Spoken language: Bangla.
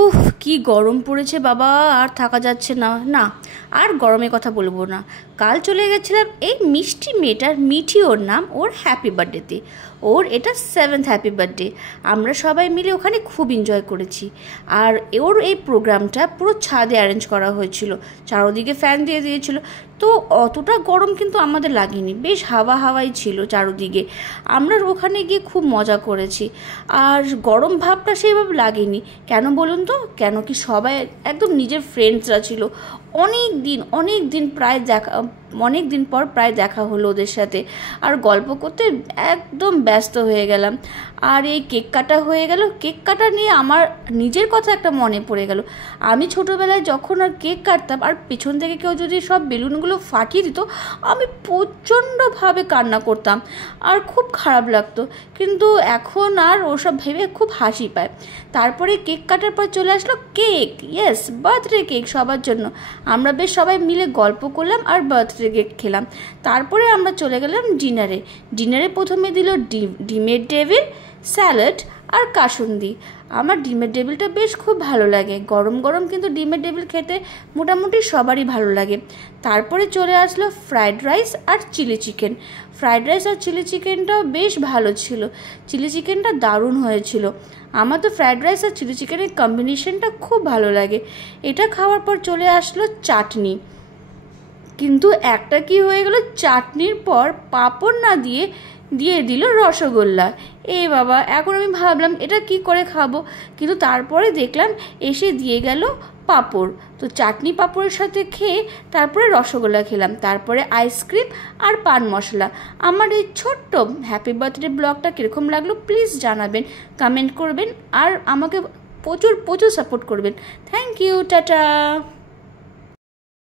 উফ কি গরম পড়েছে বাবা, আর থাকা যাচ্ছে না। না, আর গরমের কথা বলবো না। কাল চলে গেছিলাম এই মিষ্টি মেয়েটার, মিঠি ওর নাম, ওর হ্যাপি বার্থডেতে। ওর এটা 7th হ্যাপি বার্থডে। আমরা সবাই মিলে ওখানে খুব এনজয় করেছি। আর ওর এই প্রোগ্রামটা পুরো ছাদে অ্যারেঞ্জ করা হয়েছিল, চারোদিকে ফ্যান দিয়ে দিয়েছিল। তো অতটা গরম কিন্তু আমাদের লাগেনি, বেশ হাওয়া হাওয়াই ছিল চারোদিকে। আমরা ওখানে গিয়ে খুব মজা করেছি, আর গরম ভাবটা সেইভাবে লাগেনি। কেন বলুন তো, কেন কি সবাই একদম নিজের ফ্রেন্ডসরা ছিল। অনেক দিন পর প্রায় দেখা হলো ওদের সাথে, আর গল্প করতে একদম ব্যস্ত হয়ে গেলাম। আর এই কেক কাটা হয়ে গেল। কেক কাটা নিয়ে আমার নিজের কথা একটা মনে পড়ে গেল। আমি ছোটোবেলায় যখন আর কেক কাটতাম, আর পেছন থেকে কেউ যদি সব বেলুনগুলো ফাটিয়ে দিত, আমি প্রচণ্ডভাবে কান্না করতাম, আর খুব খারাপ লাগতো। কিন্তু এখন আর ওসব ভেবে খুব হাসি পায়। তারপরে কেক কাটার পর চলে আসলো কেক, ইয়েস, বার্থডে কেক সবার জন্য। আমরা বেশ সবাই মিলে গল্প করলাম আর বার্থডে কেক খেলাম। তারপরে আমরা চলে গেলাম ডিনারে প্রথমে দিল ডিমের ডেভিল, স্যালাড আর কাসুন্দি। আমার ডিমের ডেভিলটা বেশ খুব ভালো লাগে, গরম গরম কিন্তু ডিমের ডেভিল খেতে মোটামুটি সবারই ভালো লাগে। তারপরে চলে আসলো ফ্রায়েড রাইস আর চিলি চিকেন। ফ্রায়েড রাইস আর চিলি চিকেনটাও বেশ ভালো ছিল, চিলি চিকেনটা দারুণ হয়েছিল। আমার তো ফ্রায়েড রাইস আর চিলি চিকেনের কম্বিনেশনটা খুব ভালো লাগে। এটা খাওয়ার পর চলে আসলো চাটনি। কিন্তু একটা কি হয়ে গেল, চাটনির পর পাঁপড় না দিয়ে দিয়ে দিল রসগোল্লা। এ বাবা, এখন আমি ভাবলাম এটা কি করে খাবো, কিন্তু তারপরে দেখলাম এসে দিয়ে গেল পাঁপড়। তো চাটনি পাঁপড়ের সাথে খেয়ে তারপরে রসগোল্লা খেলাম, তারপরে আইসক্রিম আর পান মশলা। আমার এই ছোট্ট হ্যাপি বার্থডে ব্লগটা কীরকম লাগলো প্লিজ জানাবেন, কমেন্ট করবেন, আর আমাকে প্রচুর প্রচুর সাপোর্ট করবেন। Thank you, tata.